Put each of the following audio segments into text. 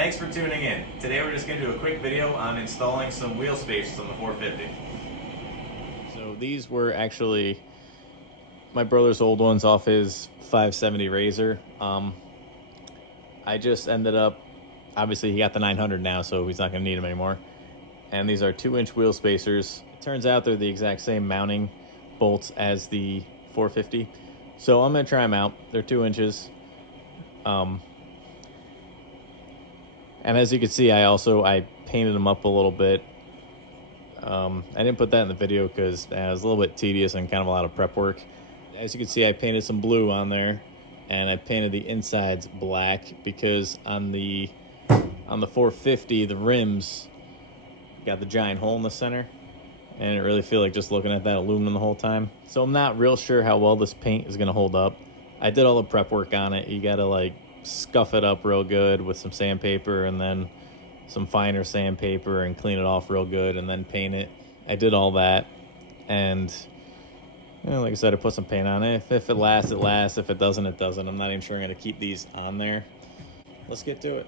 Thanks for tuning in. Today we're just going to do a quick video on installing some wheel spacers on the 450. So these were actually my brother's old ones off his 570 Razor. I just ended up, obviously he got the 900 now, so he's not going to need them anymore. And these are 2-inch wheel spacers. It turns out they're the exact same mounting bolts as the 450. So I'm going to try them out. They're 2 inches. And as you can see, I painted them up a little bit. I didn't put that in the video because it was a little bit tedious and kind of a lot of prep work. As you can see, I painted some blue on there, and I painted the insides black because on the 450, the rims got the giant hole in the center, and I didn't really feel like just looking at that aluminum the whole time. So I'm not real sure how well this paint is going to hold up. I did all the prep work on it. You got to like scuff it up real good with some sandpaper and then some finer sandpaper and clean it off real good and then paint it. I did all that, and like I said, I put some paint on it. If it lasts, it lasts. If it doesn't, it doesn't. I'm not even sure I'm going to keep these on there. Let's get to it.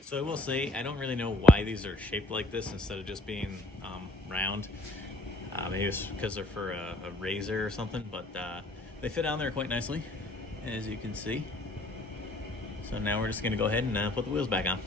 So I will say, I don't really know why these are shaped like this instead of just being round. Maybe it's because they're for a razor or something, but they fit on there quite nicely, as you can see. So now we're just going to go ahead and put the wheels back on.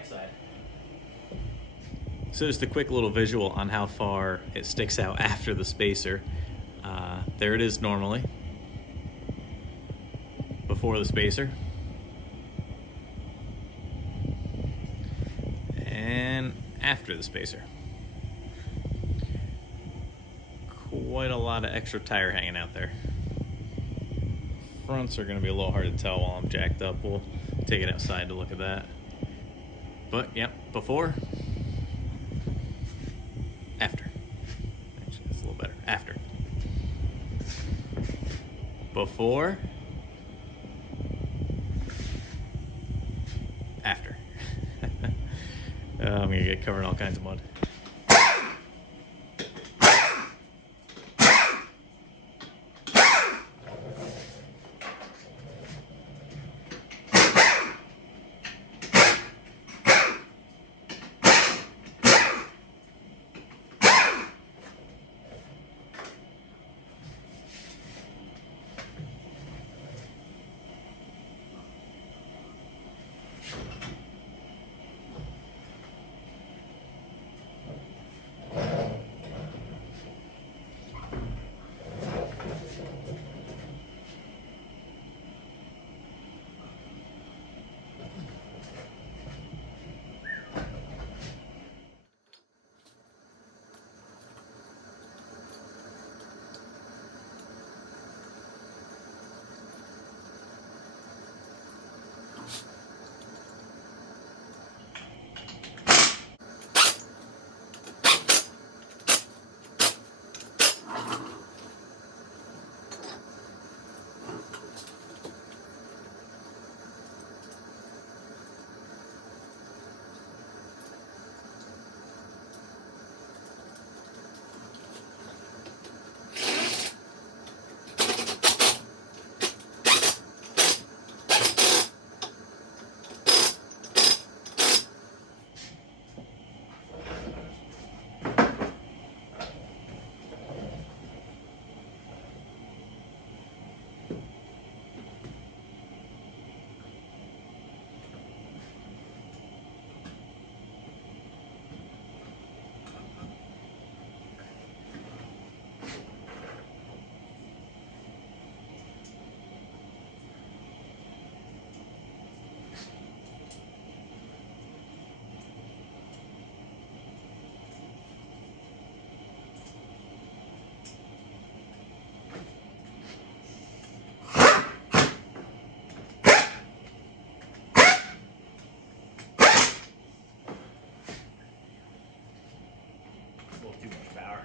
backside. So just a quick little visual on how far it sticks out after the spacer. There it is normally, before the spacer. And after the spacer. Quite a lot of extra tire hanging out there. Fronts are going to be a little hard to tell while I'm jacked up. We'll take it outside to look at that. But yep, before, after. Actually, that's a little better. After. Before, after. I'm gonna get covered in all kinds of mud. A little too much power.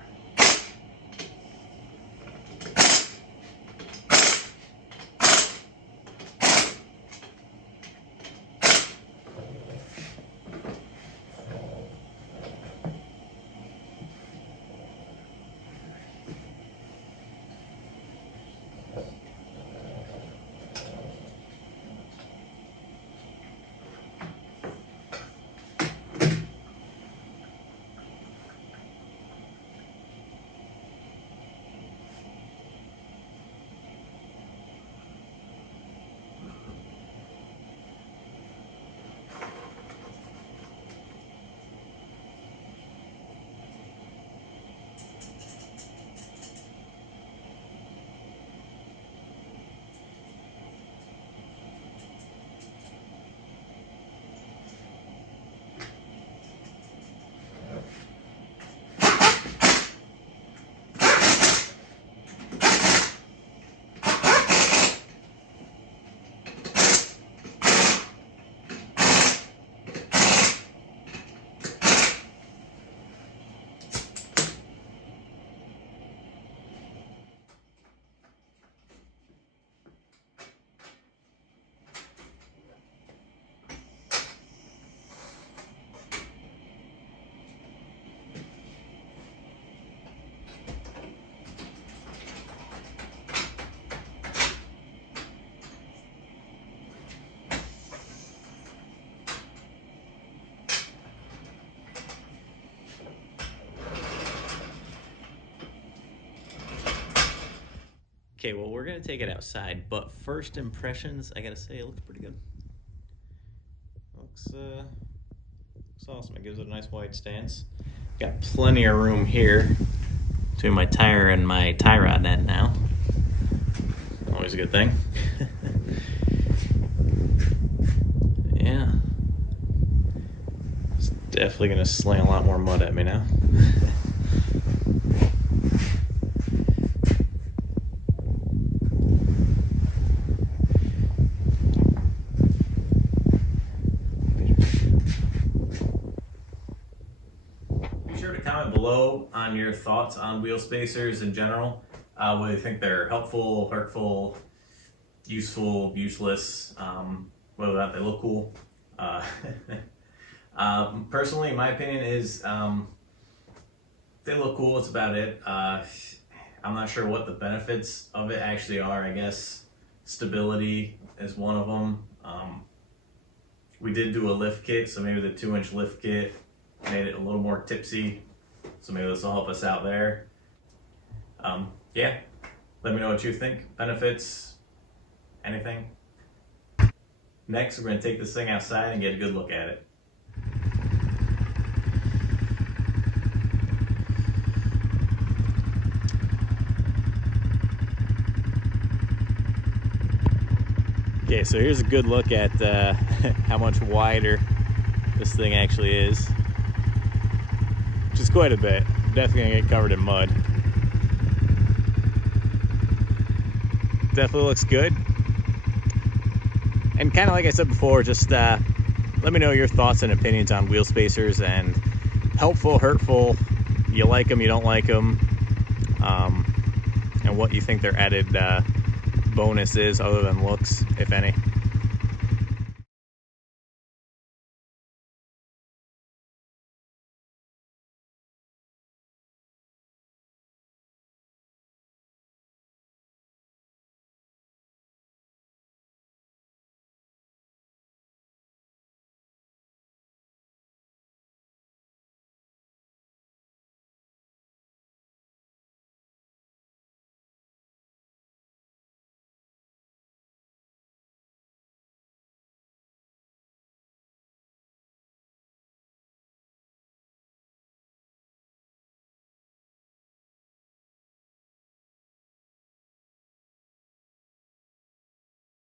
Okay, well, we're gonna take it outside, but first impressions, I gotta say, it looks pretty good. Looks It's awesome. It gives it a nice wide stance. Got plenty of room here between my tire and my tie rod end now. Always a good thing. Yeah. It's definitely gonna sling a lot more mud at me now. Be sure to comment below on your thoughts on wheel spacers in general. Whether you think they're helpful, hurtful, useful, useless, whether or not they look cool. Personally, my opinion is they look cool. It's about it. I'm not sure what the benefits of it actually are. I guess stability is one of them. We did do a lift kit, so maybe the 2-inch lift kit made it a little more tipsy. So maybe this will help us out there. Yeah, let me know what you think. Benefits, anything. Next, we're going to take this thing outside and get a good look at it. Okay, so here's a good look at how much wider this thing actually is, which is quite a bit. Definitely gonna get covered in mud. Definitely looks good. And kind of like I said before, just let me know your thoughts and opinions on wheel spacers, and helpful, hurtful, you like them, you don't like them, and what you think their added bonus is other than looks, if any.